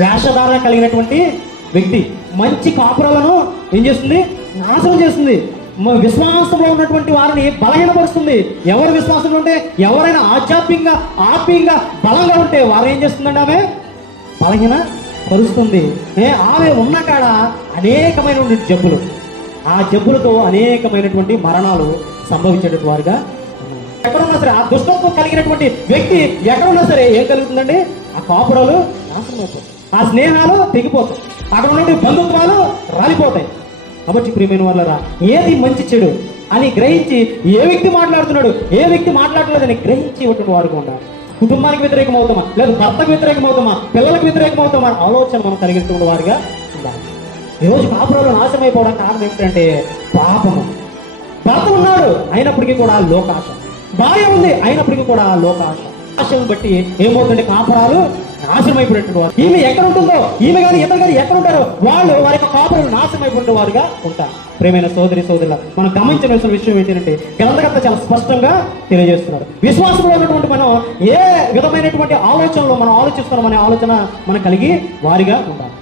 వేషధారణ కలిగినటువంటి వ్యక్తి మంచి కాపురాలను ఏం చేస్తుంది? నాశనం చేస్తుంది. విశ్వాసంలో ఉన్నటువంటి వారిని బలహీనపరుస్తుంది. ఎవరు విశ్వాసంలో ఉంటే, ఎవరైనా ఆత్మీయంగా బలంగా ఉంటే వారు ఏం చేస్తుందండి? ఆమె బలహీన పరుస్తుంది. ఆమె ఉన్న కాడ అనేకమైనటువంటి జబ్బులు, ఆ జబ్బులతో అనేకమైనటువంటి మరణాలు సంభవించేటటువంటి వారుగా ఎక్కడున్నా సరే, ఆ దుష్టత్వం కలిగినటువంటి వ్యక్తి ఎక్కడున్నా సరే ఏం కలుగుతుందండి? ఆ కాపురాలు నాశనం అయిపోతాయి, ఆ స్నేహాలు తెగిపోతాయి, అక్కడ ఉన్నటువంటి బంధుత్వాలు రాలిపోతాయి. కాబట్టి ప్రియమైన వాళ్ళరా, ఏది మంచి చెడు అని గ్రహించి ఏ వ్యక్తి మాట్లాడుతున్నాడు, ఏ వ్యక్తి మాట్లాడలేదని గ్రహించి ఇవ్వటువంటి వాడుగా ఉండాలి. కుటుంబానికి వ్యతిరేకం అవుతామా, లేదా భర్తకు వ్యతిరేకం అవుతామా, పిల్లలకు వ్యతిరేకం అవుతామా ఆలోచన మనం కలిగినటువంటి వారిగా ఉండాలి. ఈరోజు కాపురాలు నాశనం అయిపోవడానికి కారణం ఏంటంటే పాపము. భర్త ఉన్నాడు అయినప్పటికీ కూడా లోకాశ, భార్య ఉంది అయినప్పటికీ కూడా లోకాశ. ఆశను బట్టి ఏమవుతుందంటే కాపురాలు నాశనం అయిపోయినటువంటి వారు. ఈమె ఎక్కడ ఉంటుందో, ఈమె కానీ ఇతరు కానీ ఎక్కడ ఉంటారో వాళ్ళు వారి యొక్క కాపురాలు నాశనం అయిపోయిన వారుగా ఉంటారు. ప్రియమైన సోదరుల, మనం గమనించవలసిన విషయం ఏంటంటే గ్రంథకర్త చాలా స్పష్టంగా తెలియజేస్తున్నాడు. విశ్వాసంలో ఉన్నటువంటి మనం ఏ విధమైనటువంటి ఆలోచనలో మనం ఆలోచిస్తున్నాం అనే ఆలోచన మనం కలిగి వారిగా ఉండాలి.